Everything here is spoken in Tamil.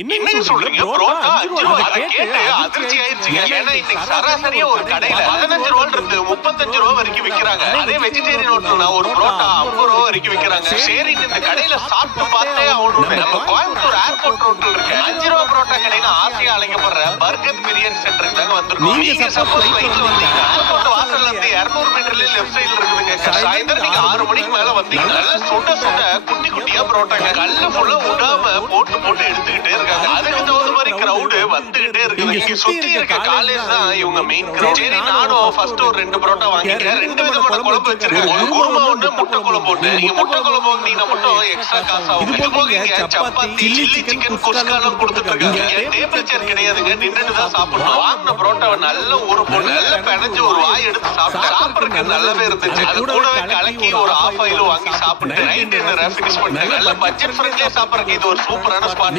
என்னங்க சொல்றீங்க? புரோட்டா 5 ரூபா. அத கேட்டு அதிர்ச்சி ஆயிருச்சுங்க. ஏன்னா இன்னைக்கு சராசரியா ஒரு கடையில 15 ரூபாயில இருந்து 35 ரூபா வரைக்கும் விக்கிறாங்க. அதே வெஜிடேரியன் ஹோட்டல்னா ஒரு புரோட்டா 50 ரூபா வரைக்கும் விக்கிறாங்க. சரி இந்த கடையில சாப்பிட்டு பார்த்தே ஆகணும். நம்ம கோயம்புத்தூர் ஏர்போர்ட் ரோட்ல இருக்கு 5 ரூபா புரோட்டா கடையில ஆசையா அழைக்கப்படுற பர்கர் பிரியாணி சென்டருக்கு தாங்க வந்திருக்கோம். நீங்க சப்போஸ் ஃளைட்ல வந்தீங்கன்னா ஏர்போர்ட் வாசல்ல இருந்து 200 மீட்டர்ல லெஃப்ட் சைடுல இருக்குதுங்க. சாயந்தரம் நீங்க 6 மணிக்கு மேல வந்தீங்க. நல்ல சுட சுட குட்டி குட்டியா புரோட்டாங்க. கல்ல ஃபுல்லா உடாம போட்டு போட்டு எடுத்துக்கிட்டே இருக்காங்க. அதுக்கு தகுந்த மாதிரி கிரவுட் வந்துகிட்டே இருக்கு. இங்க சுத்தி இருக்க காலேஜ் தான் இவங்க மெயின் கிரவுட். சரி நானும் ஃபர்ஸ்ட் ஒரு 2 புரோட்டா வாங்கிக்கிறேன். 2 விதமான குழம்பு வச்சிருக்கேன். ஒரு குருமா ஒண்ணு, முட்டை குழம்பு ஒண்ணு. நீங்க முட்டை குழம்பு வாங்கினீங்கன்னா மட்டும் எக்ஸ்ட்ரா காசு ஆகும். இது போக இங்க சப்பாத்தி, சில்லி சிக்கன், குஸ்காலாம் கொடுத்துட்டு இருக்காங்க. டேபிள் சேர் கிடையாதுங்க, நின்னுட்டு தான் சாப்பிடணும். வாங்கின புரோட்டாவை நல்ல ஒரு போட்டு நல்ல பெனஞ்சு ஒரு வாய் எடுத்து சாப்பிட்டேன். சாப்பிடுறதுக்கு நல்லாவே இருந்துச்சு. அது கூடவே கலக்கி ஒரு ஆஃப் ஆயில் வாங்கி சாப்பிட்டு நைட் டின்னர் ஃபினிஷ் பண்ணிட்டேன். நல்ல பட்ஜெட் ஃப்ரெண்ட்லியா சாப்பிடுறதுக்கு இது ஒரு சூப்பரான ஸ்பாட்.